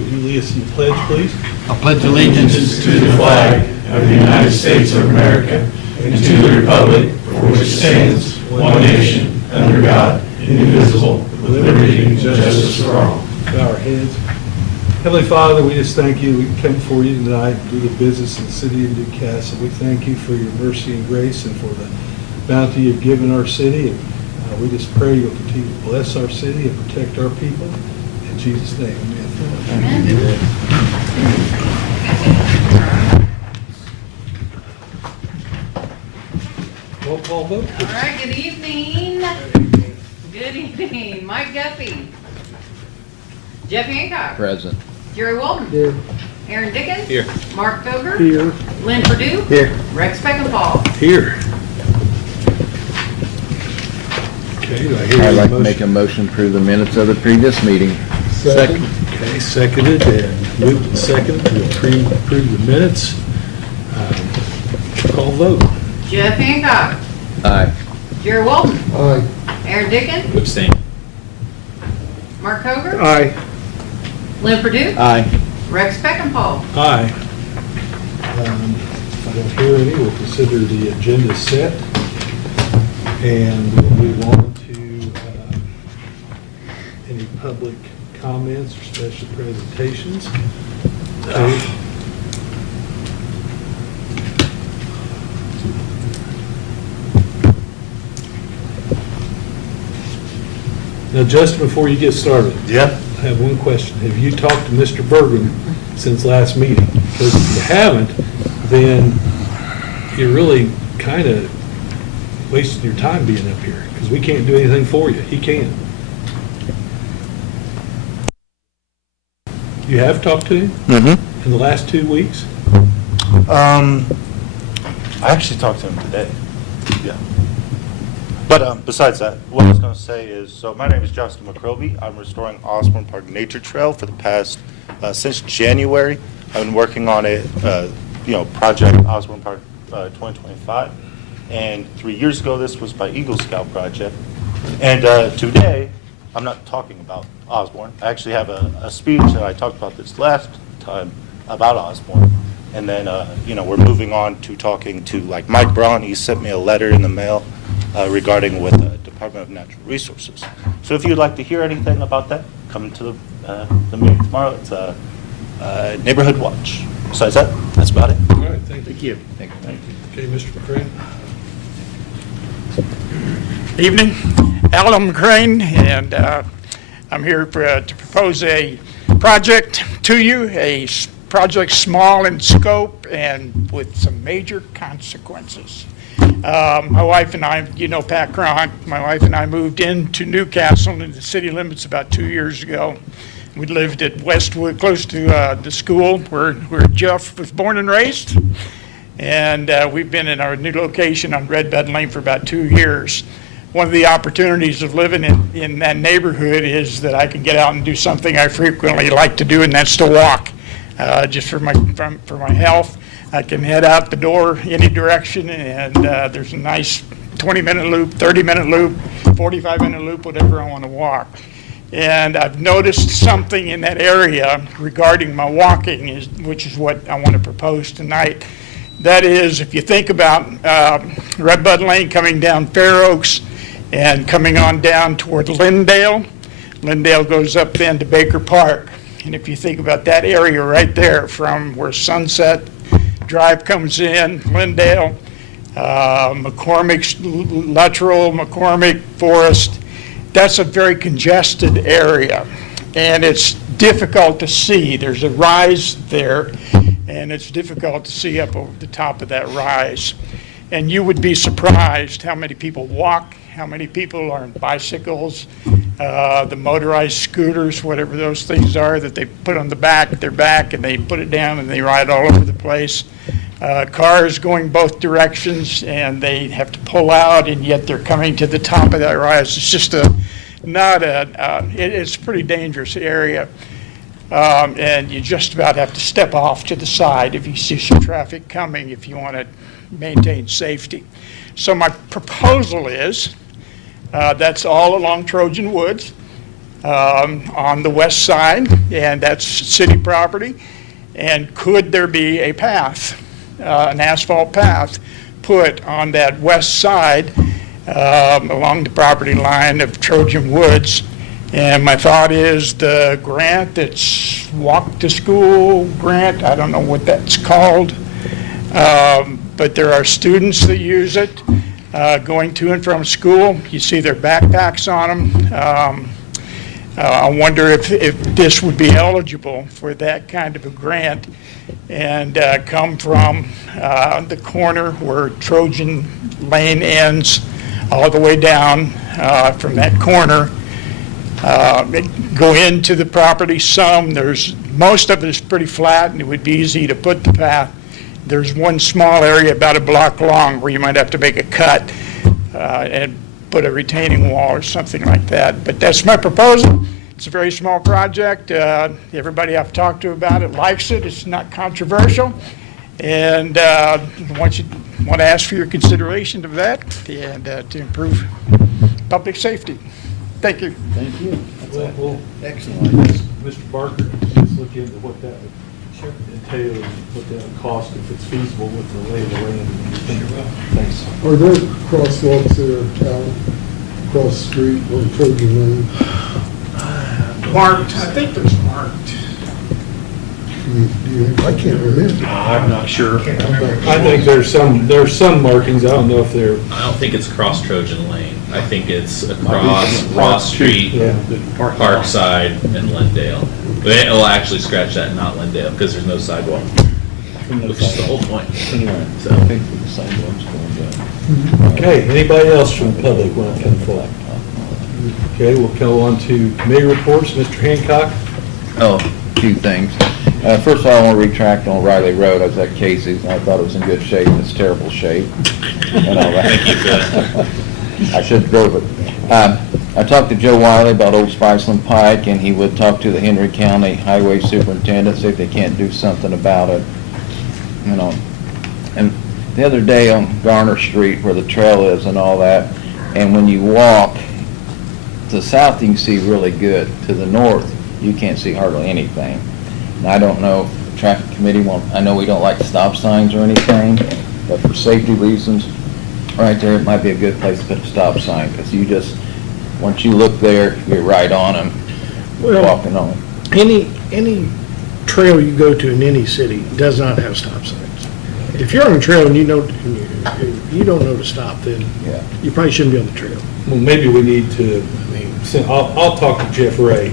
would you lead us in the pledge, please? I pledge allegiance to the flag of the United States of America and to the republic for which it stands, one nation, under God, indivisible, with liberty and justice for all. Bow our heads. Heavenly Father, we just thank you. We come before you tonight to do the business in the city of Newcastle. We thank you for your mercy and grace and for the bounty you've given our city. And we just pray you'll continue to bless our city and protect our people. In Jesus' name, amen. Roll call vote. All right, good evening. Good evening. Mike Guffey. Jeff Hancock. present. Jerry Walton. Here. Aaron Dickens. Here. Mark Coger. Here. Lynn Purdue. Here. Rex Beckenpaul. Here. Okay, do I hear I'd a like to motion? make a motion to approve the minutes of the previous meeting. Second. Okay, seconded and moved and seconded to approve the minutes. Call vote. Jeff Hancock. Aye. Jerry Walton. Aye. Aaron Dickens. Abstain. Mark Coger. Aye. Lynn Purdue. Aye. Rex Beckenpaul. Aye. If I don't hear any, we'll consider the agenda set. And we'll move on to any public comments or special presentations. Okay. Now, Justin, before you get started. Yeah. I have one question. Have you talked to Mr. Bergen since last meeting? Because if you haven't, then you're really kind of wasting your time being up here, because we can't do anything for you. He can. You have talked to him Mm-hmm. in the last 2 weeks? I actually talked to him today. Yeah. But besides that, what I was going to say is, so my name is Justin McCroby. I'm restoring Osborne Park Nature Trail for the past, since January. I've been working on it, project Osborne Park 2025. And 3 years ago, this was by Eagle Scout project. And today, I'm not talking about Osborne. I actually have a speech that I talked about this last time about Osborne. And then, we're moving on to talking to like Mike Braun. He sent me a letter in the mail regarding with the Department of Natural Resources. So if you'd like to hear anything about that, come to the meeting tomorrow. It's a neighborhood watch. Besides that, that's about it. All right, thank you. Thank you. Okay, Mr. McCray. Evening, Alan McCrane, and I'm here to propose a project to you, project small in scope and with some major consequences. My wife and I, Pat Cronk, my wife and I moved into Newcastle in the city limits about 2 years ago. We lived at Westwood, close to the school where Jeff was born and raised. And we've been in our new location on Red Bed Lane for about 2 years. One of the opportunities of living in that neighborhood is that I can get out and do something I frequently like to do, and that's to walk. Just for my health, I can head out the door any direction, and there's a nice 20-minute loop, 30-minute loop, 45-minute loop, whatever I want to walk. And I've noticed something in that area regarding my walking, which is what I want to propose tonight. That is, if you think about Red Bud Lane coming down Fair Oaks and coming on down toward Lindale, Lindale goes up then to Baker Park. And if you think about that area right there from where Sunset Drive comes in, Lindale, McCormick's, Luttrell, McCormick, Forest, that's a very congested area. And it's difficult to see. There's a rise there, and it's difficult to see up over the top of that rise. And you would be surprised how many people walk, how many people are on bicycles, the motorized scooters, whatever those things are that they put on their back, and they put it down and they ride all over the place. Cars going both directions, and they have to pull out, and yet they're coming to the top of that rise. It's just it's a pretty dangerous area. And you just about have to step off to the side if you see some traffic coming, if you want to maintain safety. So my proposal is, that's all along Trojan Woods. on the west side, and that's city property. And could there be a path, an asphalt path, put on that west side along the property line of Trojan Woods? And my thought is the grant, it's Walk to School grant, I don't know what that's called, but there are students that use it going to and from school. You see their backpacks on them. I wonder if this would be eligible for that kind of a grant and come from the corner where Trojan Lane ends all the way down from that corner. Go into the property some. Most of it is pretty flat and it would be easy to put the path. There's one small area about a block long where you might have to make a cut and put a retaining wall or something like that. But that's my proposal. It's a very small project. Everybody I've talked to about it likes it. It's not controversial. And want to ask for your consideration of that and to improve public safety. Thank you. Thank you. Well, Excellent. Mr. Barker, let's look into what that would entail and what that would cost if it's feasible with the lay of the land. Thanks. Are there crosswalks there, Alan, across the street on Trojan Lane? Marked, I think there's marked. I can't remember. I'm not sure. I think there's some markings, I don't know if they're, I don't think it's across Trojan Lane. I think it's across Ross Street, yeah. Parkside, and Lindale. Well, actually scratch that, not Lindale, because there's no sidewalk, which is the whole point. Anyway, So- I think the sidewalk's going down. Okay, anybody else from the public want to come forward? Okay, we'll go on to committee reports. Mr. Hancock? Oh, a few things. First of all, I want to retract on Riley Road. I was at Casey's, and I thought it was in good shape. It's terrible shape. And all that. Thank you for that. I should have drove it. I talked to Joe Wiley about Old Spiceland Pike, and he would talk to the Henry County Highway Superintendent, see if they can't do something about it, you know. And the other day on Garner Street, where the trail is and all that, and when you walk, to the south you can see really good. To the north, you can't see hardly anything. And I don't know if the traffic committee I know we don't like stop signs or anything, but for safety reasons, right there, it might be a good place to put a stop sign, because you just, once you look there, you're right on them, Well, walking on them. any trail you go to in any city does not have stop signs. If you're on a trail and you don't know to stop, then Yeah. you probably shouldn't be on the trail. Well, maybe we need to, I'll talk to Jeff Ray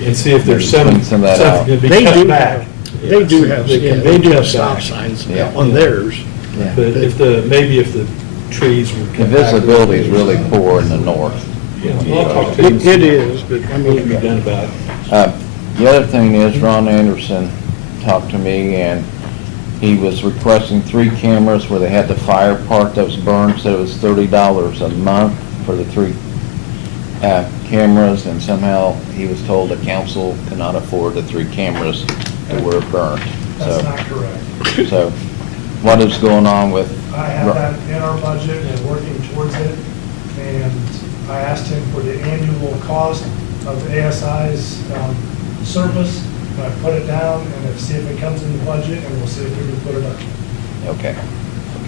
and see if there's Clean some of that out. something to be They cut do back. have, they do have, They yeah, can they be do cut have stop back. signs Yeah. on theirs. Yeah. But maybe if the trees were The cut back. visibility is really poor in the north. Yeah, I'll talk to him. It is, but I What can be mean, done about it? The other thing is, Ron Anderson talked to me, and he was requesting 3 cameras where they had the fire part that was burned, said it was $30 a month for the 3 cameras, and somehow he was told the council cannot afford the 3 cameras that were burnt. That's not correct. So, what is going on with? I have that in our budget and working towards it, and I asked him for the annual cost of ASI's service, and I put it down, and see if it comes in the budget, and we'll see if we can put it up. Okay.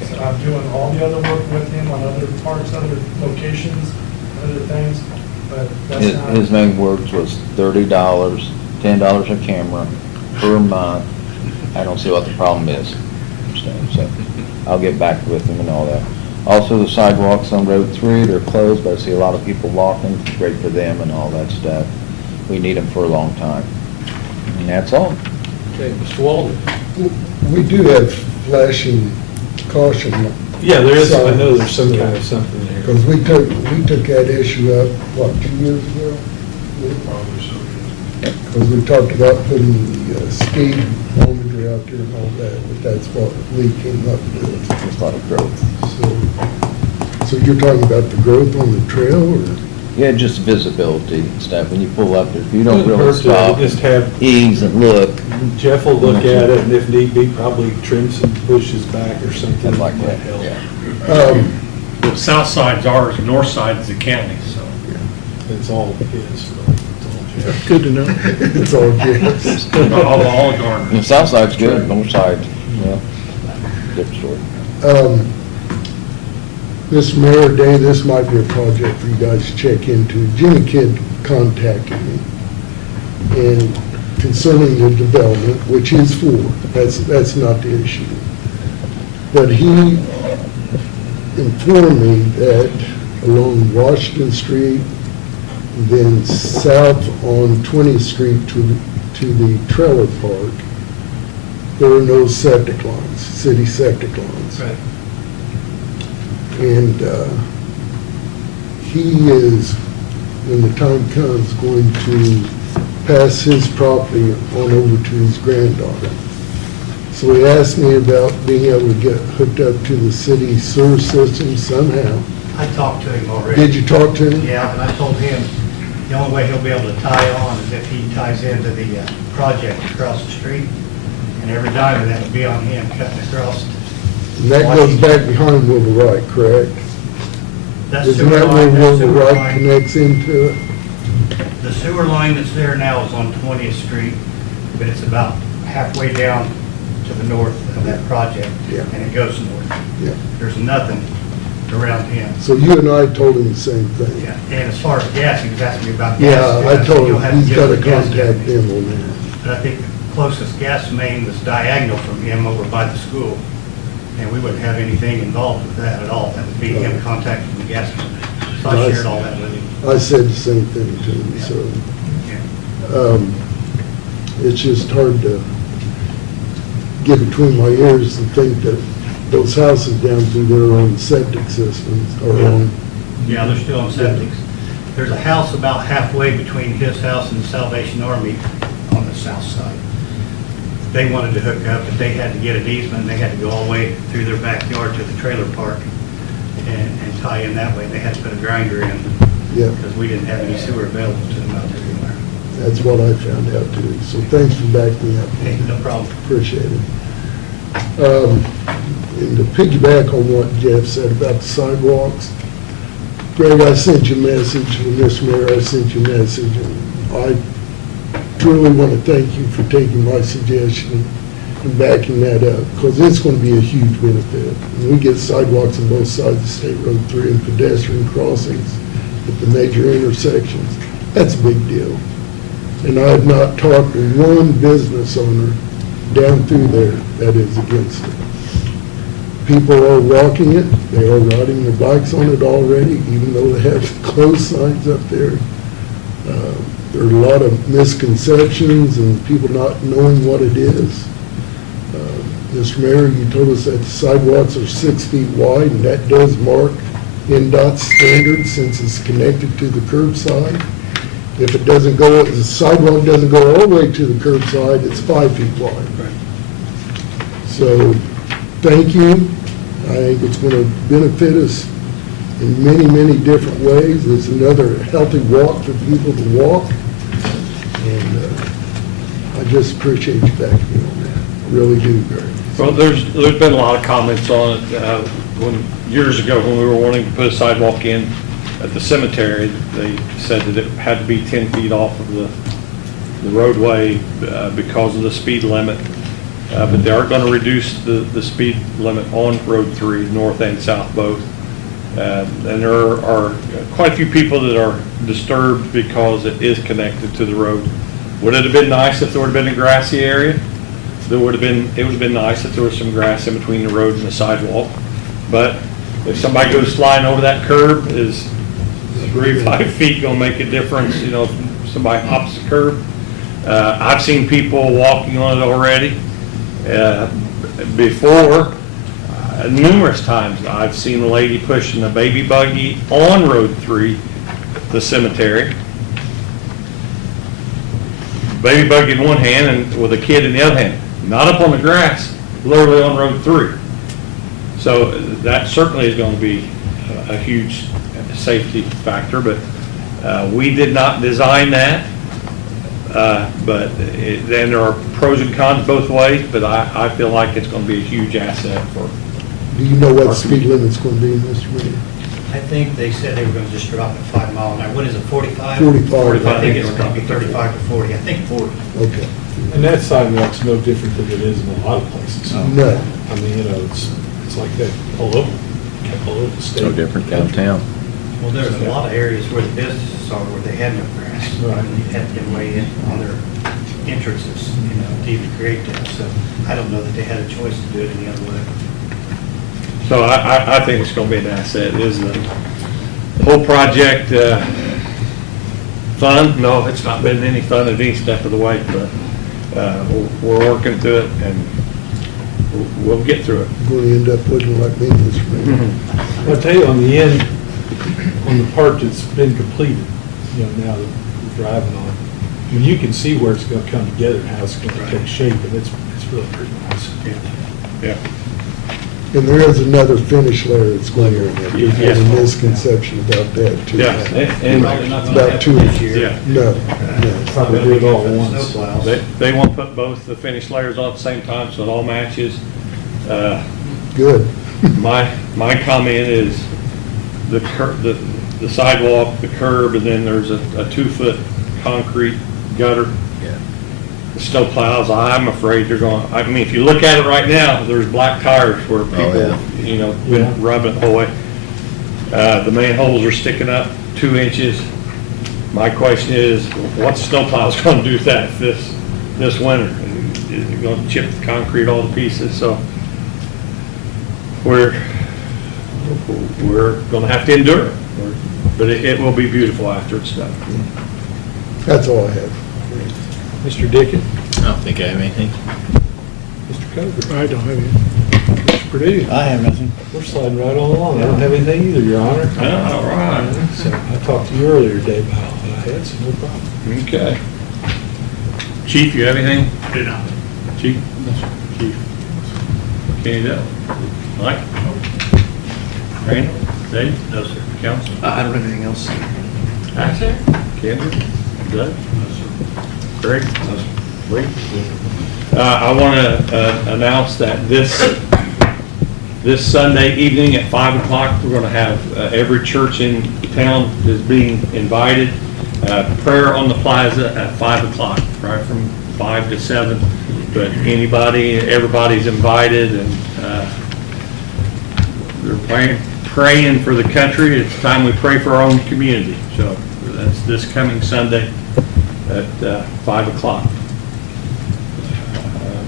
So I'm doing all the other work with him on other parks, other locations, other things, but that's not. His main words was $30, $10 a camera per month. I don't see what the problem is. Understand? So I'll get back with him and all that. Also, the sidewalks on Road 3, they're closed, but I see a lot of people walking. Great for them and all that stuff. We need them for a long time. And that's all. Okay, Mr. Walden? We do have flashing caution, Yeah, there is, I know there's some kind of something there. because we took that issue up, what, 2 years ago? Because we talked about putting the speed monitor out there and all that, but that's what Lee came up with. There's a lot of growth. So you're talking about the growth on the trail, or? Yeah, just visibility and stuff. When you pull up there, if you don't Doesn't really hurt to stop, just have, ease and look, Jeff will look at it, and if need be, probably trim some bushes back or something. stuff like might that, help. yeah. The south side's ours, north side's the county, so. It's all his, really. It's all Good to know. It's all Jeff's. All Garner. The south side's good, north side, well, different story. Mr. Mayor, Day, this might be a project for you guys to check into. Jimmy Kidd contacted me, and concerning the development, which is full, that's not the issue. But he informed me that along Washington Street, then south on 20th Street to the trailer park, there are no septic lines, city septic lines. Right. And he is, when the time comes, going to pass his property on over to his granddaughter. So he asked me about being able to get hooked up to the city sewer system somehow. I talked to him already. Did you talk to him? Yeah, and I told him the only way he'll be able to tie on is if he ties into the project across the street, and every dime of that would be on him cutting across. And that goes back behind Wilbur Wright, correct? That Isn't sewer that where line, that Wilbur sewer Wright line, connects into it? the sewer line that's there now is on 20th Street, but it's about halfway down to the north of that project, Yeah. and it goes north. Yeah. There's nothing around him. So you and I told him the same thing. Yeah, and as far as gas, he was asking me about gas. Yeah, too. I said, told "You'll him, have to he's get got to with the gas contact company." them on that. But I think the closest gas main was diagonal from him over by the school, and we wouldn't have anything involved with that at all. That would be him contacting the gas company. So I shared all that with him. I said the same thing to him, so. Yeah. It's just hard to get between my ears and think that those houses down through there are on septic systems, or on, Yeah, they're still on septics. There's a house about halfway between his house and the Salvation Army on the south side. They wanted to hook up, but they had to get an easement, and they had to go all the way through their backyard to the trailer park and tie in that way. They had to put a grinder in yeah, because we didn't have any sewer available to them out there anywhere. that's what I found out too. So thanks for backing me up. Hey, no problem. Appreciate it. And to piggyback on what Jeff said about the sidewalks, Greg, I sent you a message, and Mr. Mayor, I sent you a message, and I truly want to thank you for taking my suggestion and backing that up, because it's going to be a huge benefit. When we get sidewalks on both sides of State Road 3 and pedestrian crossings at the major intersections, that's a big deal. And I have not talked to one business owner down through there that is against it. People are walking it, they are riding their bikes on it already, even though they have closed signs up there. There are a lot of misconceptions and people not knowing what it is. Mr. Mayor, you told us that the sidewalks are 6 feet wide, and that does mark NDOT standard since it's connected to the curbside. If it doesn't go, if the sidewalk doesn't go all the way to the curbside, it's 5 feet wide. So, thank you. I think it's going to benefit us in many, many different ways. It's another healthy walk for people to walk. And I just appreciate you backing me on that. I really do, Greg. Well, there's been a lot of comments on it. Years ago, when we were wanting to put a sidewalk in at the cemetery, they said that it had to be 10 feet off of the roadway because of the speed limit. But they are going to reduce the speed limit on Road 3, north and south both. And there are quite a few people that are disturbed because it is connected to the road. Would it have been nice if there would have been a grassy area? It would have been nice if there was some grass in between the road and the sidewalk. But if somebody goes flying over that curb, is 3 or 5 feet going to make a difference? You know, if somebody hops the curb. I've seen people walking on it already. Before, numerous times, I've seen a lady pushing a baby buggy on Road 3, the cemetery. Baby buggy in one hand and with a kid in the other hand. Not up on the grass, literally on Road 3. So that certainly is going to be a huge safety factor, but we did not design that. But then there are pros and cons both ways, but I feel like it's going to be a huge asset for. Do you know what the speed limit's going to be, Mr. Mayor? I think they said they were gonna just drop it 5 mile an hour. What is it, 45? 45. I think it's gonna be 35 to 40. I think 40. Okay. And that sidewalk's no different than it is in a lot of places. No. I mean, you know, it's like that all over the state. No different downtown. Well, there's a lot of areas where the businesses are where they have no grass. Right. And you have to weigh in on their entrances, to even create that. So I don't know that they had a choice to do it any other way. So I think it's gonna be an asset. Is the whole project fun? No, it's not been any fun at any step of the way, but we're working through it and we'll get through it. Going to end up looking like me, Mr. Mayor. I'll tell you, on the end, on the part that's been completed, now that we're driving on, I mean, you can see where it's gonna come together and how it's gonna take shape, and it's really pretty nice. Yeah. And there is another finish layer that's going in there. There's Yes. a misconception about that, too. Yeah, and Probably not gonna About happen 2 this year. yeah. No, no. Probably do it all at once. Snowplows. They want to put both the finished layers on at the same time, so it all matches. Good. My comment is the sidewalk, the curb, and then there's a 2-foot concrete gutter. The snow plows, I'm afraid they're going, I mean, if you look at it right now, there's black tires where people, Yeah. been rubbing it the whole way. The manholes are sticking up 2 inches. My question is, what's snowplow's gonna do to that this winter? Is it gonna chip the concrete all to pieces? So we're gonna have to endure it, but it will be beautiful after it's done. That's all I have. Mr. Dickon? I don't think I have anything. Mr. Coker? I don't have any. Mr. Purdue? I have nothing. We're sliding right on along. I don't have anything either, Your Honor. All right. So I talked to you earlier today about all that I had, so no problem. Okay. Chief, you have anything? Do not. Chief? Chief. Kenny Dell? Mike? Randall? Dave? No, sir. Council? I don't have anything else. Kendra? Doug? Greg? Lee? I want to announce that this Sunday evening at 5 o'clock, we're going to have every church in town is being invited. Prayer on the plaza at 5 o'clock, right from 5 to 7. But everybody's invited, and we're praying for the country. It's time we pray for our own community. So that's this coming Sunday at 5 o'clock.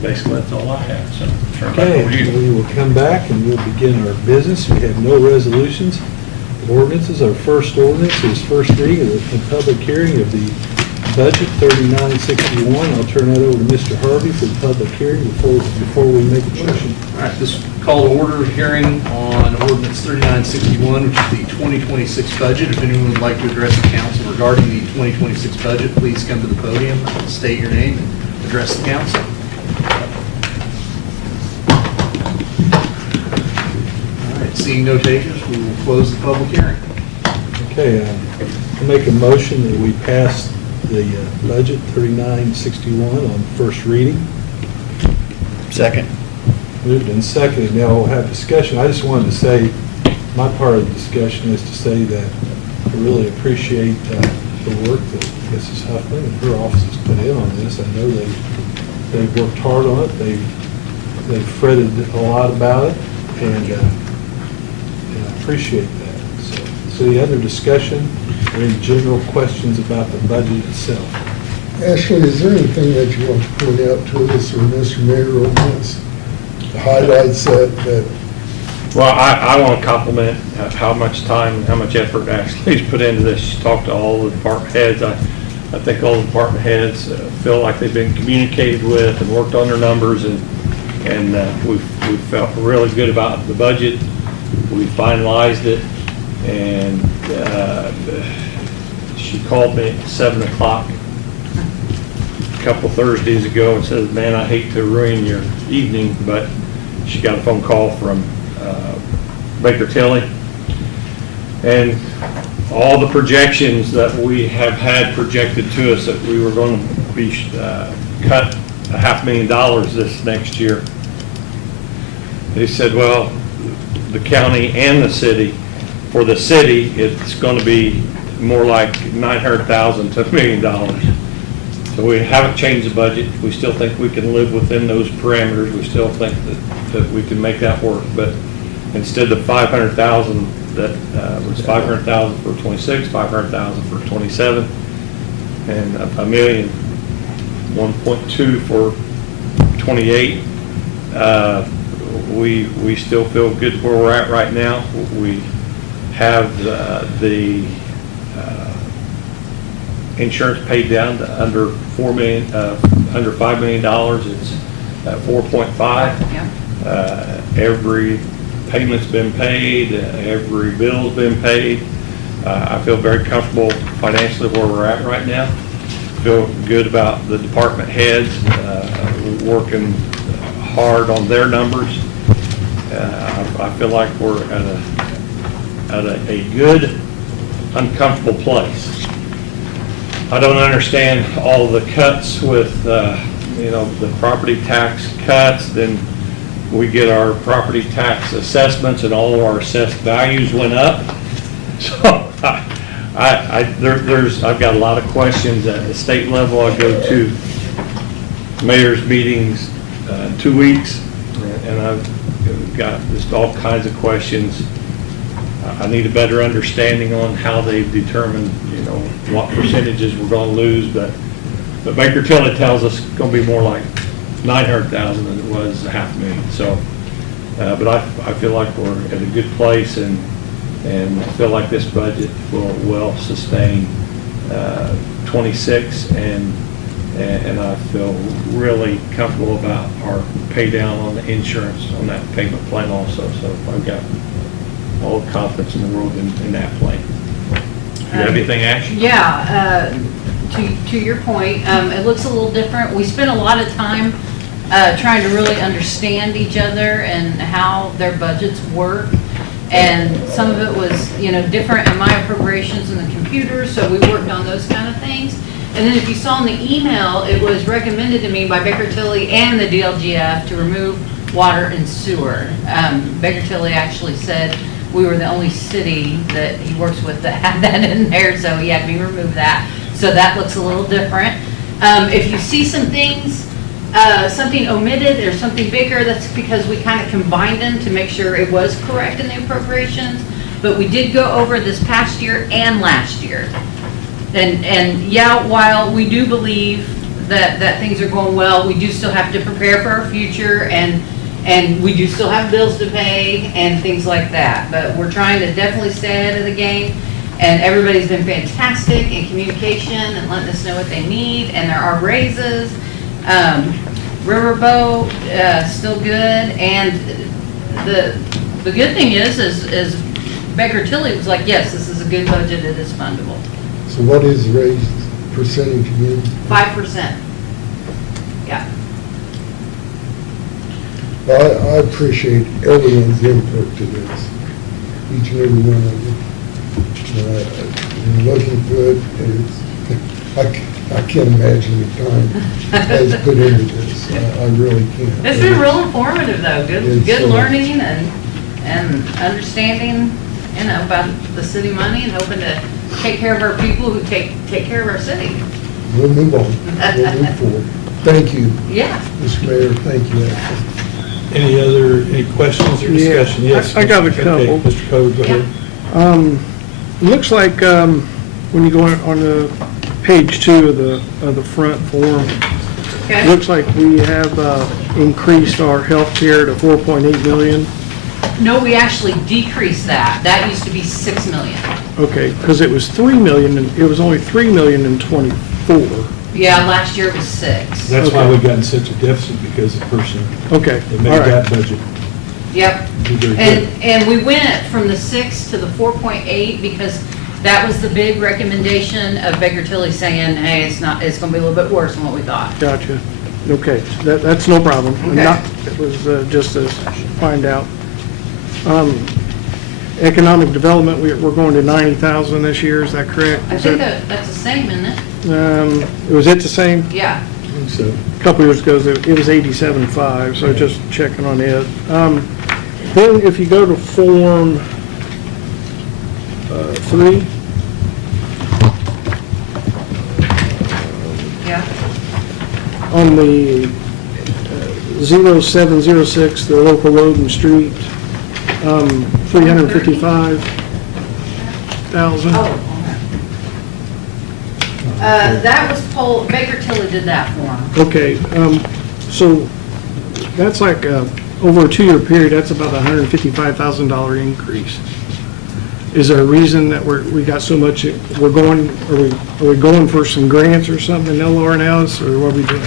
Basically, that's all I have, so turn it back Okay, over to you. we will come back and we'll begin our business. We have no resolutions. Ordinances, our first ordinance is first reading of the public hearing of the budget 3961. I'll turn that over to Mr. Harvey for the public hearing before we make a motion. All right, this call to order hearing on ordinance 3961, which is the 2026 budget. If anyone would like to address the council regarding the 2026 budget, please come to the podium, state your name, and address the council. All right, seeing no takers, we will close the public hearing. Okay, I'll make a motion that we pass the budget 3961 on first reading. Second. Moved and seconded. Now we'll have discussion. I just wanted to say, my part of the discussion is to say that I really appreciate the work that Mrs. Huffman and her office has put in on this. I know they've worked hard on it. They've fretted a lot about it, and I appreciate that. So the other discussion, or any general questions about the budget itself? Ashley, is there anything that you want to point out to us, or Mr. Mayor, on this? The highlights that Well, I want to compliment how much time and how much effort Ashley's put into this. She's talked to all the department heads. I think all the department heads feel like they've been communicated with and worked on their numbers, and we've felt really good about the budget. We finalized it, and she called me at 7 o'clock a couple Thursdays ago and said, "Man, I hate to ruin your evening," but she got a phone call from Baker Tilly, and all the projections that we have had projected to us that we were going to be cut $500,000 this next year. They said, well, the county and the city for the city, it's going to be more like $900,000 to $1 million. So we haven't changed the budget. We still think we can live within those parameters. We still think that we can make that work. But instead of $500,000, that was $500,000 for 26, $500,000 for 27, and $1 million, 1.2 for 28. We still feel good where we're at right now. We have the insurance paid down to under $5 million. It's at 4.5. Yeah. Every payment's been paid, every bill's been paid. I feel very comfortable financially where we're at right now. Feel good about the department heads working hard on their numbers. I feel like we're at a good, uncomfortable place. I don't understand all the cuts with, the property tax cuts. Then we get our property tax assessments and all of our assessed values went up. So I've got a lot of questions at the state level. I go to mayor's meetings 2 weeks, and I've got just all kinds of questions. I need a better understanding on how they've determined, what percentages we're going to lose. But Baker Tilly tells us it's going to be more like 900,000 than it was $500,000. So, but I feel like we're at a good place, and I feel like this budget will well sustain 26, and I feel really comfortable about our pay down on the insurance on that payment plan also. So I've got all the confidence in the world in that plan. Do you have anything, Ash? Yeah, to your point, it looks a little different. We spent a lot of time trying to really understand each other and how their budgets work. And some of it was, different in my appropriations in the computer, so we worked on those kind of things. And then if you saw in the email, it was recommended to me by Baker Tilly and the DLGF to remove water and sewer. Baker Tilly actually said we were the only city that he works with that had that in there, so he had me remove that. So that looks a little different. If you see some things, something omitted or something bigger, that's because we kind of combined them to make sure it was correct in the appropriations. But we did go over this past year and last year. And yeah, while we do believe that things are going well, we do still have to prepare for our future, and we do still have bills to pay and things like that. But we're trying to definitely stay ahead of the game, and everybody's been fantastic in communication and letting us know what they need, and there are raises. Riverboat, still good, and the good thing is Baker Tilly was like, yes, this is a good budget, it is fundable. So what is the raised percentage again? 5%. Yeah. I appreciate everyone's input to this, each and every one of them. You're looking good, and I can't imagine the time has put into this. I really can't. It's been real informative though, It's, good learning and understanding, about the city money and hoping to take care of our people who take care of our city. We'll move on. We'll move forward. Thank you. Yeah. Mr. Mayor, thank you. Any questions or discussion? Yes. I got a Mr. couple. Okay, Mr. Code, go ahead. Looks like when you go on the page 2 of the front form, Okay. looks like we have increased our health care to 4.8 million. No, we actually decreased that. That used to be 6 million. Okay, because it was 3 million, and it was only 3 million in '24. Yeah, last year it was 6. That's why Okay. we've gotten such a deficit, because the person Okay, that all made right. that budget. Yep. Be very good. And we went from the 6 to the 4.8 because that was the big recommendation of Baker Tilly saying, hey, it's gonna be a little bit worse than what we thought. Gotcha. Okay, that's no problem. Okay. It was just to find out. Economic development, we're going to 90,000 this year, is that correct? I think that's the same, isn't it? Was it the same? Yeah. I think so. A couple years ago, it was 87.5, so just checking on it. Then if you go to Form 3. Yeah. On the 0706, the local road and street, 355,000. Oh, okay. That was Baker Tilly did that for him. Okay, so that's like, over a 2-year period, that's about a $155,000 increase. Is there a reason that we got so much, are we going for some grants or something in LRNS, or what are we doing?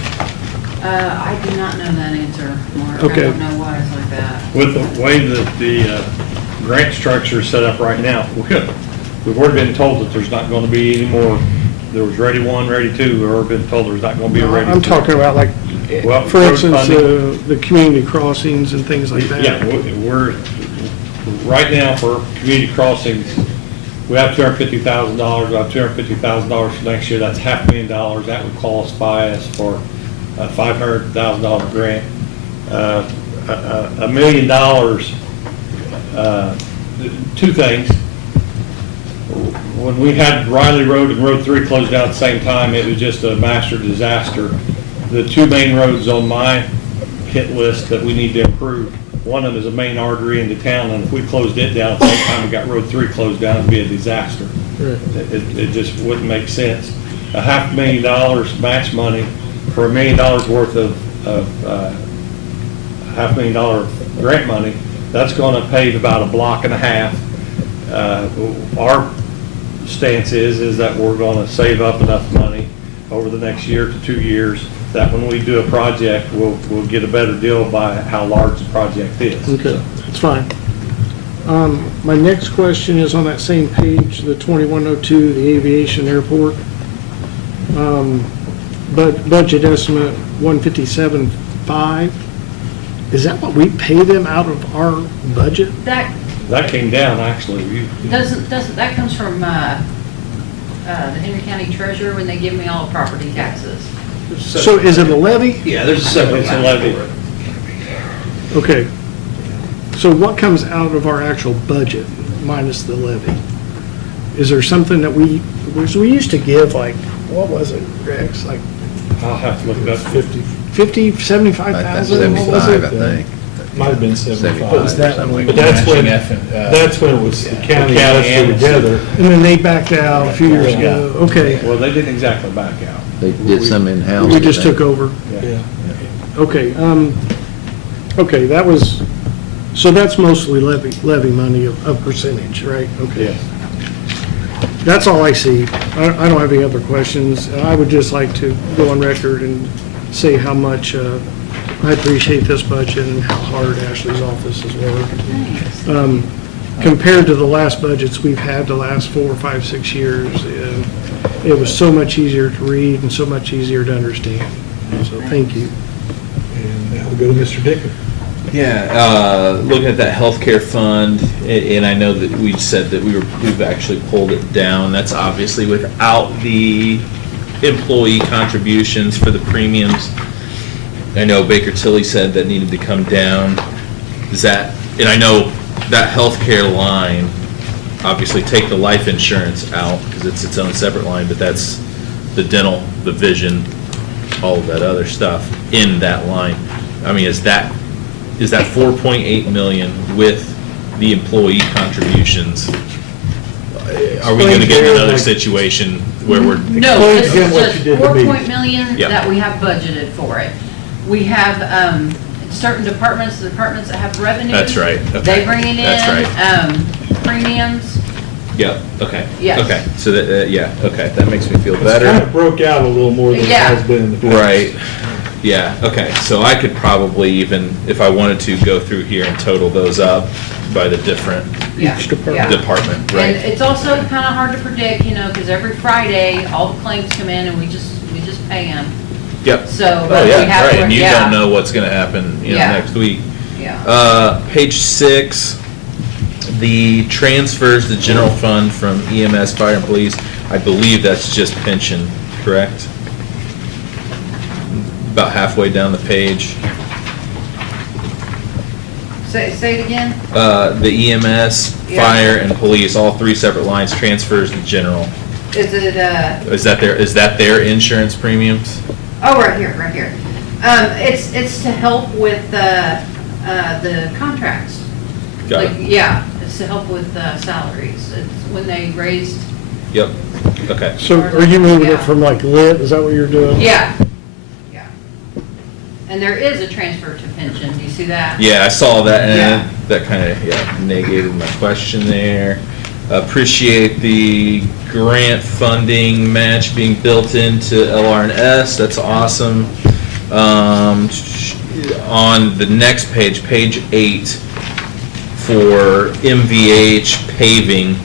I do not know that answer, Mark. Okay. I don't know why it's like that. With the way that the grant structure is set up right now, we've already been told that there's not going to be any more. There was Ready 1, Ready 2, we've already been told there's not going to be a Ready 2. I'm talking about like, Well, for road instance, funding. the community crossings and things like that. Yeah, we're, right now for community crossings, we have $250,000, we have $250,000 for next year, that's $500,000, that would qualify us for a $500,000 grant. $1 million, two things. When we had Riley Road and Road 3 closed down at the same time, it was just a master disaster. The two main roads on my hit list that we need to improve, one of them is a main artery into town, and if we closed it down at the same time we got Road 3 closed down, it'd be a disaster. It just wouldn't make sense. $500,000 match money for $1 million worth of $500,000 grant money, that's gonna pave about a block and a half. Our stance is that we're gonna save up enough money over the next year to 2 years, that when we do a project, we'll get a better deal by how large the project is. Okay, that's fine. My next question is on that same page, the 2102, the aviation airport. But budget estimate 157.5. Is that what we pay them out of our budget? That That came down, actually. doesn't, that comes from, the Henry County Treasurer when they give me all the property taxes. So is it a levy? Yeah, there's a separate It's a line levy. for it. Okay. So what comes out of our actual budget minus the levy? Is there something that we used to give, like, what was it, Rex? Like I'll have to look it up. 50, 75,000? What was 75, it? I think. Might have been 75. What was that one? But that's when it was the county and us and the together. And then they backed out a few years ago. Okay. Well, they didn't exactly back out. They did some in-house. We just took over. Yeah. Okay, okay, so that's mostly levy money of percentage, right? Okay. Yes. That's all I see. I don't have any other questions. I would just like to go on record and say how much I appreciate this budget and how hard Ashley's office has worked. Compared to the last budgets we've had the last 4, 5, 6 years, it was so much easier to read and so much easier to understand. So thank you. And now we go to Mr. Dickon. Yeah, looking at that healthcare fund, and I know that we said that we've actually pulled it down. That's obviously without the employee contributions for the premiums. I know Baker Tilly said that needed to come down. Is that, and I know that healthcare line, obviously take the life insurance out because it's its own separate line, but that's the dental, the vision, all of that other stuff in that line. I mean, is that 4.8 million with the employee contributions? Are we gonna get in another situation where we're? No, Explain this again what is you just did to me. 4 million Yeah. that we have budgeted for it. We have, certain departments that have revenue. That's right, okay. They bring it in. That's right. Premiums, Yeah, okay. Yes. Okay, so that, yeah, okay, that makes me feel It's kind better. of broke out a little more than it Yeah. has been in the past. Right, yeah, okay, so I could probably even, if I wanted to, go through here and total those up by the different yeah, yeah. department, And right? it's also kind of hard to predict, because every Friday, all the claims come in and we just pay them. Yep. So, Oh, but we yeah, have, right, and you yeah. don't know what's gonna happen, Yeah. next week. Yeah. Page 6, the transfers, the general fund from EMS, fire and police, I believe that's just pension, correct? About halfway down the page. Say it again? The EMS, Yeah. fire, and police, all three separate lines transfers to general. Is it, Is that their insurance premiums? oh, right here, right here. It's to help with the contracts. Got Like, it. yeah, it's to help with salaries. It's when they raised, Yep, okay. So are you moving Yeah. it from like lit, is that what you're doing? yeah, yeah. And there is a transfer to pension, do you see that? Yeah, I saw that, Yeah. and that kind of, negated my question there. Appreciate the grant funding match being built into LR&S, that's awesome. On the next page, page 8, for MVH paving,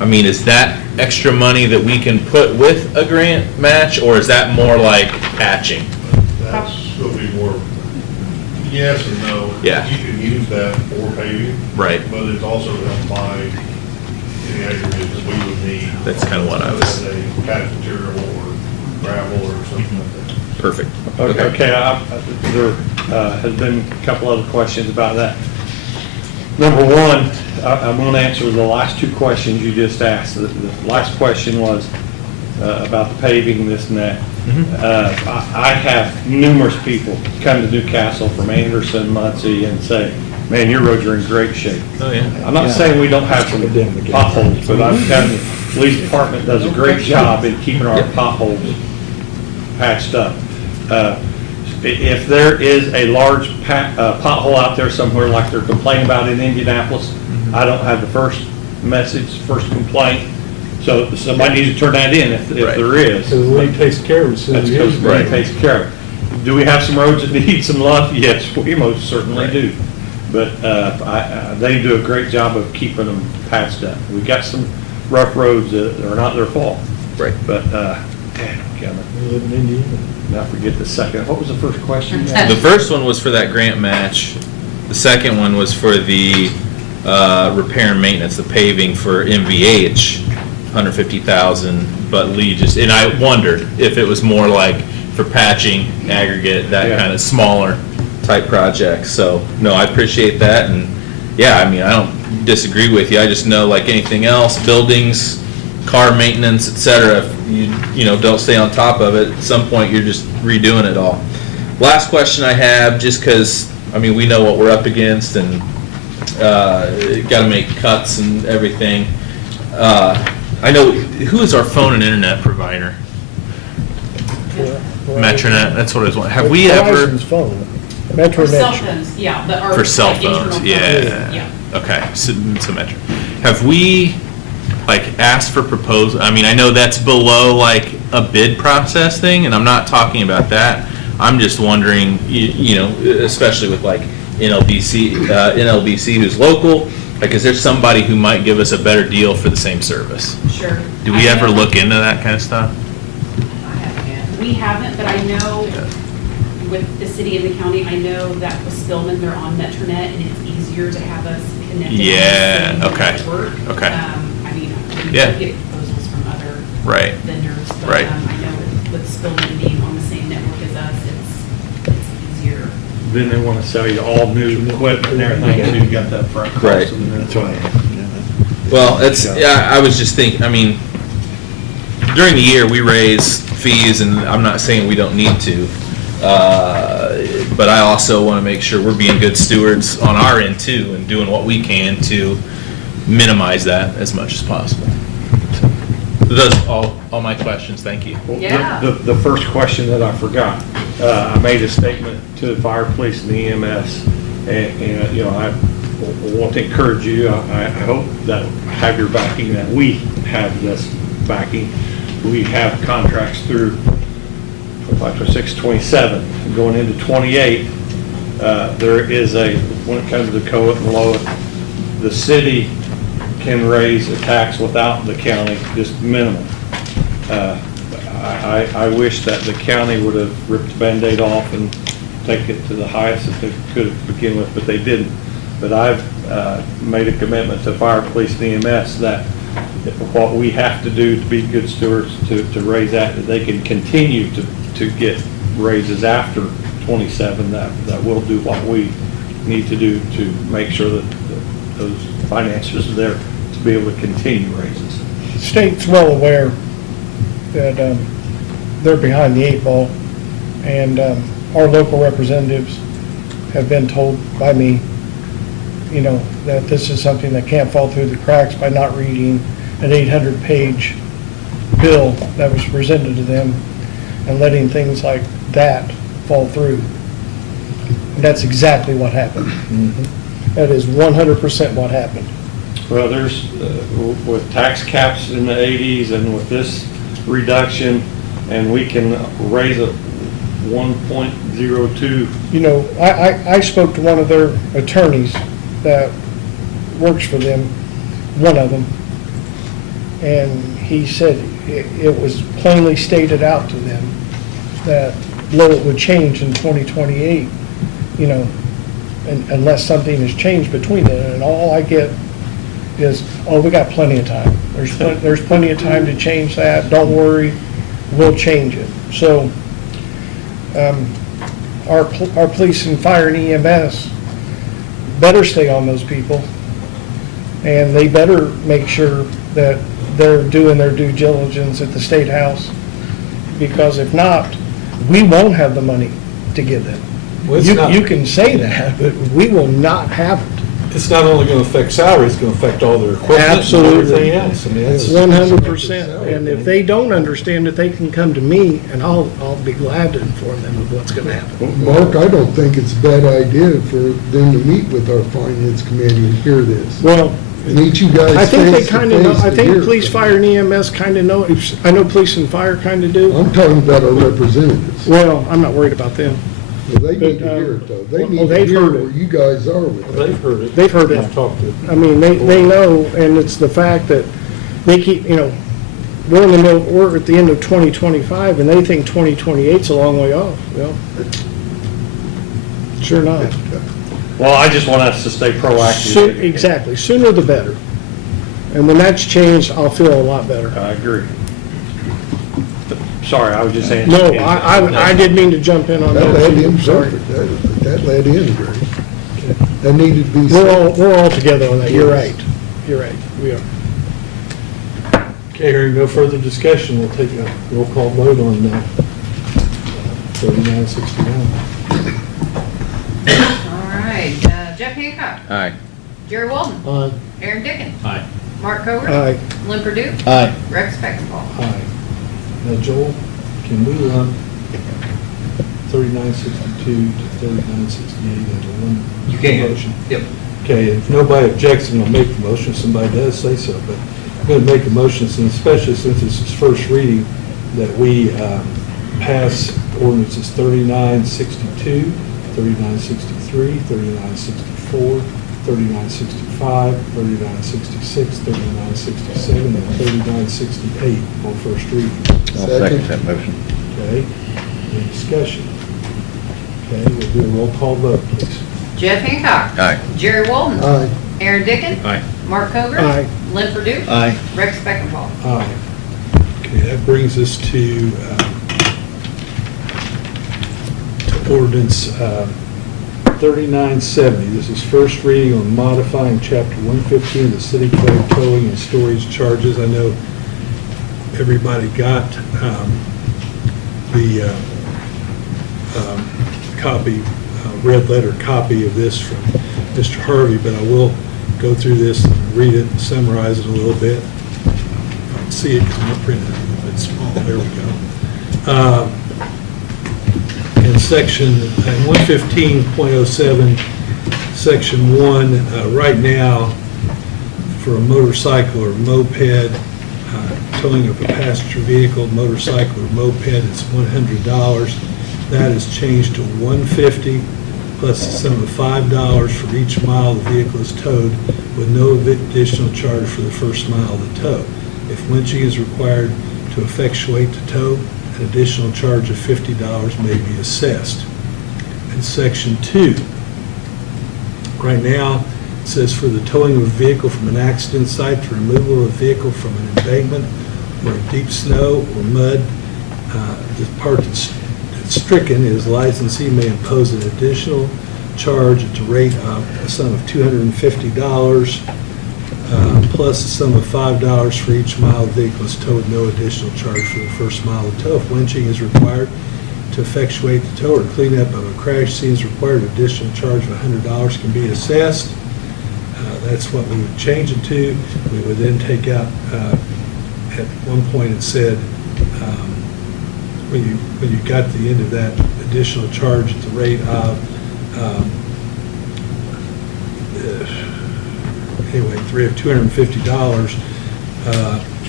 I mean, is that extra money that we can put with a grant match, or is that more like patching? That's will be more, yes and no. Yeah. You can use that for paving. Right. But it's also helped by any aggregates that we would need. That's kind of what I was, As a patch material or gravel or something like that. perfect. Okay, there has been a couple other questions about that. Number one, I'm going to answer the last two questions you just asked. The last question was about the paving, this and that. I have numerous people come to Newcastle from Anderson, Muncie, and say, man, your roads are in great shape. Oh, yeah. I'm not saying we don't have some potholes, but I'm telling you, the police department does a great job in keeping our potholes patched up. If there is a large pothole out there somewhere like they're complaining about in Indianapolis, I don't have the first complaint, so somebody needs to turn that in if Right. there is. So Lee takes care of it. That's because Lee takes care of it. Do we have some roads that need some love? Yes, we most certainly do. But they do a great job of keeping them patched up. We got some rough roads that are not their fault. Right. But, damn, Kevin, We live in Indiana. now forget the second. What was the first question? The first one was for that grant match. The second one was for the repair and maintenance, the paving for MVH, 150,000. But Lee just, and I wondered if it was more like for patching, aggregate, that Yeah. kind of smaller type projects. So, no, I appreciate that. And yeah, I mean, I don't disagree with you. I just know, like anything else, buildings, car maintenance, et cetera, if you know, don't stay on top of it, at some point you're just redoing it all. Last question I have, just because, I mean, we know what we're up against and got to make cuts and everything. I know, who is our phone and internet provider? Metronet, that's what I was wondering. Have we ever, Verizon's phone, For cell MetroNet. phones, yeah, but our. for cell like, internal phones? phones, Yeah. Yeah. Okay, so Metro. Have we, like, asked for proposal? I mean, I know that's below, like, a bid process thing, and I'm not talking about that. I'm just wondering, you know, especially with, like, NLBC who's local, like, is there somebody who might give us a better deal for the same service? Sure. Do we I ever know- look into that kind of stuff? We haven't, but I know with the city and the county, I know that with Spillman, they're on Metronet, and it's easier to have us connected. Yeah, on the same okay, network. okay. I mean, we Yeah. get proposals from other Right, vendors, but right. I know with Spillman being on the same network as us, it's easier. Then they want to sell you all new equipment and everything, so you got that front cost. Right. and then it's like- Well, it's, yeah, I was just thinking, I mean, during the year, we raise fees, and I'm not saying we don't need to, but I also want to make sure we're being good stewards on our end too, and doing what we can to minimize that as much as possible. So, those are all my questions, thank you. Well, Yeah. The first question that I forgot, I made a statement to the fire, police, and the EMS, and, you know, I want to encourage you, I hope that have your backing, that we have this backing. We have contracts through 25, 26, 27, going into 28. There is when it comes to COA and LOA, the city can raise a tax without the county, just minimum. I wish that the county would have ripped the Band-Aid off and take it to the highest that they could begin with, but they didn't. But I've made a commitment to fire, police, and EMS that what we have to do to be good stewards to raise that they can continue to get raises after 27, that will do what we need to do to make sure that those finances are there to be able to continue raises. The state's well aware that they're behind the 8 ball, and our local representatives have been told by me, you know, that this is something that can't fall through the cracks by not reading an 800-page bill that was presented to them and letting things like that fall through. And that's exactly what happened. That is 100% what happened. Well, there's, with tax caps in the 80s and with this reduction, and we can raise it 1.02. You know, I spoke to one of their attorneys that works for them, one of them, and he said it was plainly stated out to them that Lowell would change in 2028, you know, unless something has changed between then. And all I get is, oh, we got plenty of time. There's plenty of time to change that. Don't worry, we'll change it. So our police and fire and EMS better stay on those people, and they better make sure that they're doing their due diligence at the State House, because if not, we won't have the money to give them. Well, it's not- You can say that, but we will not have it. It's not only going to affect salary, it's going to affect all their equipment and Absolutely. everything else. I mean, it's 100%. And if they don't understand it, they can come to me, and I'll be glad to inform them of what's going to happen. Mark, I don't think it's a bad idea for them to meet with our finance committee and hear this. Well, Meet you guys I think they face to kind of know, face I to think hear it. police, fire, and EMS kind of know, I know police and fire kind of do. I'm talking about our representatives. Well, I'm not worried about them. Well, they need to But, hear it, though. They well, need to they've hear heard it. where you guys are with it. They've heard it. They've heard it. I've talked to them. I mean, they know, and it's the fact that they keep, you know, we're at the end of 2025, and they think 2028's a long way off. Well, sure not. Well, I just want us to stay proactive. Exactly, sooner the better. And when that's changed, I'll feel a lot better. I agree. Sorry, I was just saying. No, I didn't mean to jump in on That led that. in I'm sorry. perfect. That led in great. That needed to be said. We're all together on that. You're right. You're right. We are. Okay, hearing no further discussion, we'll take a roll call vote on 3961. All right, Jeff Hancock. Aye. Jerry Walden. Aye. Aaron Dickens. Aye. Mark Covert. Aye. Lynn Purdue. Aye. Rex Speckenball. Aye. Now, Joel, can we run 3962 to 3968 into one You can. motion? Yep. Okay, if nobody objects, I'm going to make the motion. If somebody does, say so. But I'm going to make a motion, especially since this is first reading, that we pass ordinances 3962, 3963, 3964, 3965, 3966, 3967, and 3968 on first reading. I'll second that motion. Okay? Any discussion? Okay, we'll do a roll call vote, please. Jeff Hancock. Aye. Jerry Walden. Aye. Aaron Dickens. Aye. Mark Covert. Aye. Lynn Purdue. Aye. Rex Speckenball. Aye. Okay, that brings us to ordinance 3970. This is first reading on modifying Chapter 115 of the City Code towing and storage charges. I know everybody got the copy, red letter copy of this from Mr. Harvey, but I will go through this and read it and summarize it a little bit. If I can see it, because I'm not printing it a little bit small. There we go. In section 115.07, section 1, right now, for a motorcycle or moped, towing of a passenger vehicle, motorcycle or moped, it's $100. That is changed to $150 plus the sum of $5 for each mile the vehicle is towed, with no additional charge for the first mile of the tow. If winching is required to effectuate the tow, an additional charge of $50 may be assessed. In section 2, right now, it says for the towing of a vehicle from an accident site, the removal of a vehicle from an embankment or deep snow or mud, the part that's stricken is licensee may impose an additional charge at the rate of a sum of $250, plus a sum of $5 for each mile the vehicle is towed, no additional charge for the first mile of tow. If winching is required to effectuate the tow or cleanup of a crash scene is required, an additional charge of $100 can be assessed. That's what we would change it to. We would then take out, at one point it said, when you got to the end of that additional charge at the rate of, anyway, the rate of $250,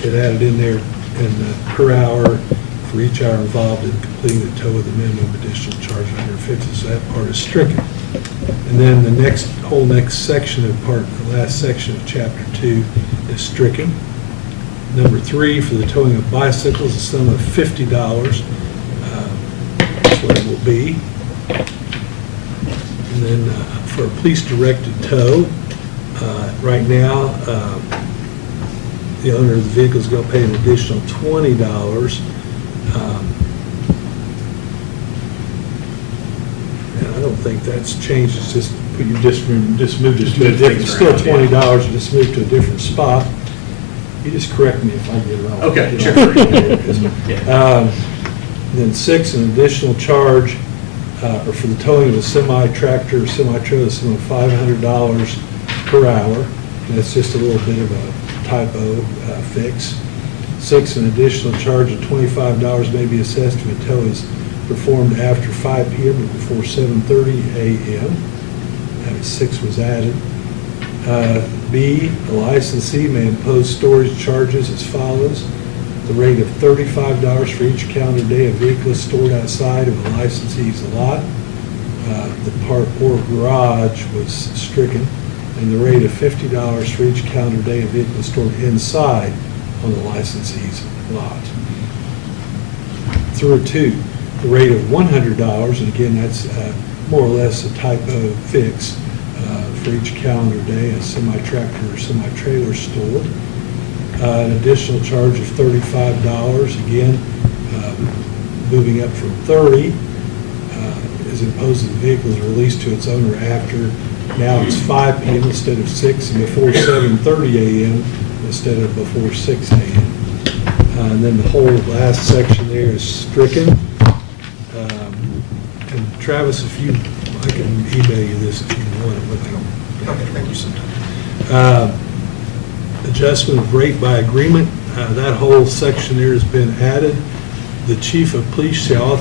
it added in there and per hour for each hour involved in completing the tow with a minimum additional charge of $150. So that part is stricken. And then the whole next section of the last section of chapter 2 is stricken. Number 3, for the towing of bicycles, a sum of $50. That's what it will be. And then for a police-directed tow, right now, the owner of the vehicle is going to pay an additional $20. And I don't think that's changed. It's just, you just moved it to a different, it's still $20, you just moved to a different spot. You just correct me if I get it wrong. Okay, sure. Then 6, an additional charge or for the towing of a semi-tractor or semi-trailer, sum of $500 per hour. And that's just a little bit of a typo fix. 6, an additional charge of $25 may be assessed if a tow is performed after 5 p.m. or before 7:30 a.m. 6 was added. B, a licensee may impose storage charges as follows. The rate of $35 for each calendar day a vehicle is stored outside of a licensee's lot. The park or garage was stricken. And the rate of $50 for each calendar day a vehicle is stored inside on the licensee's lot. 2, the rate of $100, and again, that's more or less a typo fix, for each calendar day a semi-tractor or semi-trailer stored. An additional charge of $35, again, moving up from 30, is imposed if the vehicle is released to its owner after, now it's 5 p.m. instead of 6, and before 7:30 a.m. instead of before 6 a.m. And then the whole last section there is stricken. And Travis, if you, I can email you this if you want it, but I don't. Okay, thank you sometimes. Adjustment of rate by agreement, that whole section there has been added. The chief of police shall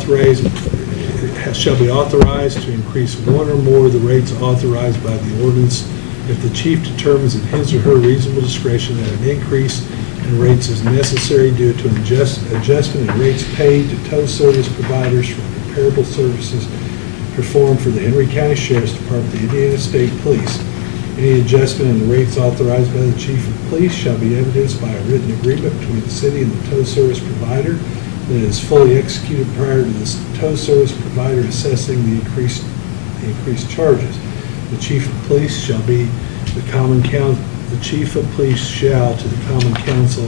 be authorized to increase one or more of the rates authorized by the ordinance if the chief determines in his or her reasonable discretion that an increase in rates is necessary due to an adjustment in rates paid to tow service providers for comparable services performed for the Henry County Sheriff's Department, the Indiana State Police. Any adjustment in the rates authorized by the chief of police shall be evidenced by a written agreement between the city and the tow service provider that is fully executed prior to the tow service provider assessing the increased charges. The chief of police shall be the common council. The chief of police shall to the common council.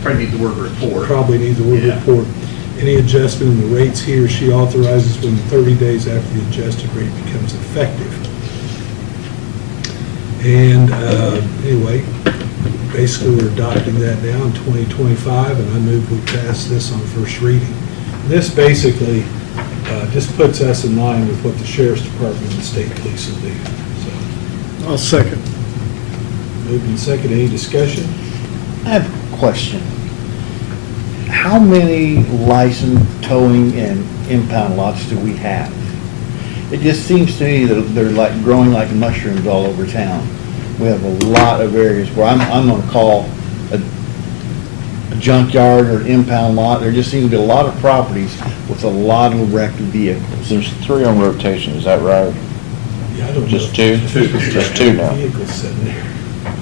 Probably need the word report. Probably need the word report. Any adjustment in the rates he or she authorizes within 30 days after the adjusted rate becomes effective. And anyway, basically we're adopting that now in 2025, and I move we pass this on first reading. This basically just puts us in line with what the Sheriff's Department and the state police will do. So, I'll second. moved and second. Any discussion? I have a question. How many licensed towing and impound lots do we have? It just seems to me that they're like growing like mushrooms all over town. We have a lot of areas where I'm gonna call a junkyard or an impound lot. There just seems to be a lot of properties with a lot of wrecked vehicles. There's 3 on rotation, is that right? Yeah, I don't know. Just 2? Just 2 now. Vehicles sitting there.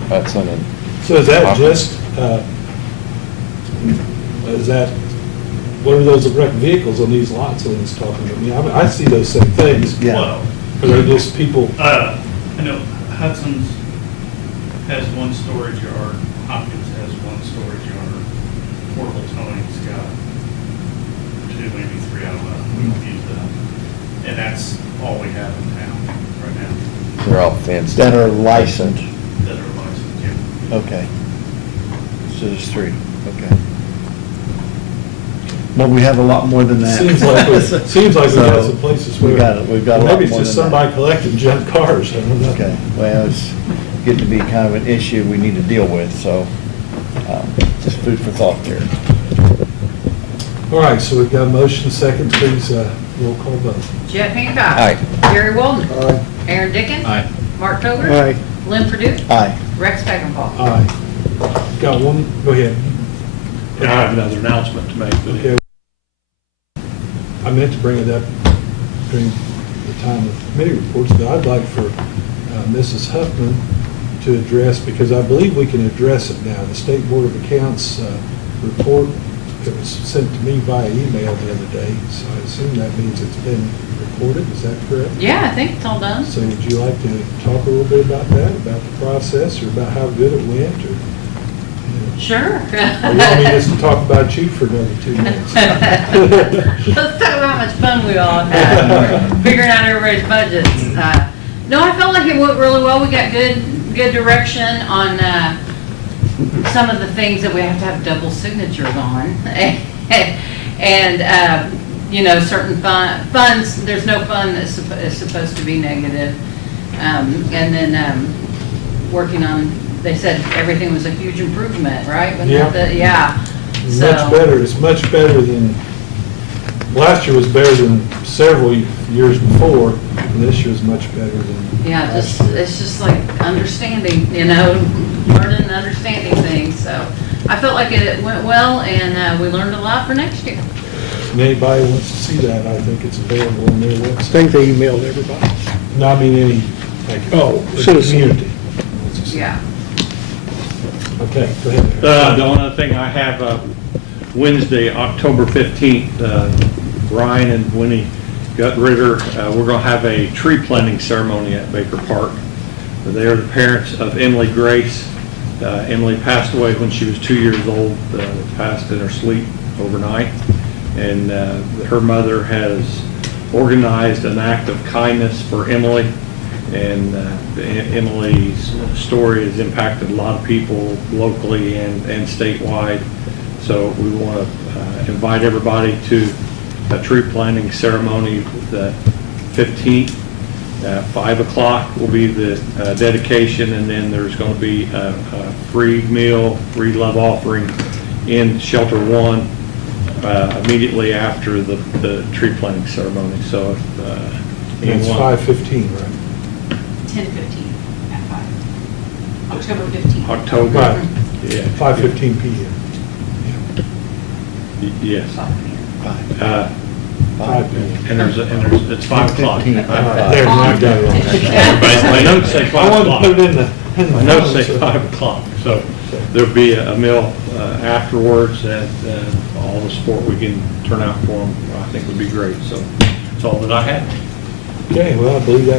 That's in it. So is that just, what are those wrecked vehicles on these lots that he's talking about? I mean, I see those same things. Yeah. Are they just people? I know Hudson's has one storage yard, Hopkins has one storage yard, Portable Towing's got 2, maybe 3, I don't know, we don't use that. And that's all we have in town right now They're all fenced. That are licensed? that are licensed, yeah. Okay. So there's 3, okay. Well, we have a lot more than that. Seems like we got So, some places where. We've got a lot more Maybe it's just than that. somebody collecting junk cars, I don't know. Okay, well, it's getting to be kind of an issue we need to deal with, so just food for thought there. All right, so we've got a motion, second, please, roll call vote. Jeff Hancock. Aye. Gary Walden. Aye. Aaron Dickens. Aye. Mark Togert. Aye. Lynn Purdue. Aye. Rex Becklenbaugh. Aye. Got one, go ahead. I have another announcement to make. but- Okay. I meant to bring it up during the time of committee reports, but I'd like for Mrs. Huffman to address, because I believe we can address it now. The State Board of Accounts report, it was sent to me via email the other day, so I assume that means it's been reported, is that correct? Yeah, I think it's all done. So would you like to talk a little bit about that, about the process, or about how good it went, or? Sure. Or you want me just to talk about you for another 2 minutes? Let's talk about how much fun we all had figuring out everybody's budgets. No, I felt like it went really well. We got good direction on some of the things that we have to have double signatures on. And, you know, certain funds, there's no fund that's is supposed to be negative. And then working on, they said everything was a huge improvement, right? Wasn't Yeah. that yeah. Much better, it's much better than, last year was better than several years before, and this year's much better than. Yeah, last just, year. it's just like understanding, you know, learning and understanding things, so. I felt like it went well, and we learned a lot for next year. If anybody wants to see that, I think it's available on their I website. think they emailed everybody. No, I mean any, like. Oh, the citizen. Community. Yeah. Okay, go ahead. The only other thing I have, Wednesday, October 15th, Ryan and Winnie Gutritter, we're going to have a tree planting ceremony at Baker Park. They are the parents of Emily Grace. Emily passed away when she was 2 years old, passed in her sleep overnight. And her mother has organized an act of kindness for Emily. And Emily's story has impacted a lot of people locally and statewide. So we want to invite everybody to a tree planting ceremony the 15th. 5 o'clock will be the dedication, and then there's going to be a free meal, free love offering in Shelter 1 immediately after the tree planting ceremony. So if It's anyone... 5:15, right? 10:15 at 5. October 15th. October, Right. yeah. 5:15 PM. Yes. 5 PM. And it's 5 o'clock. 15. There, I got it wrong. My notes say 5 I wanted o'clock. to put it in the. My notes say 5 o'clock, so there'll be a meal afterwards, and all the support we can turn out for them, I think would be great. So that's all that I have. Okay, well, I believe that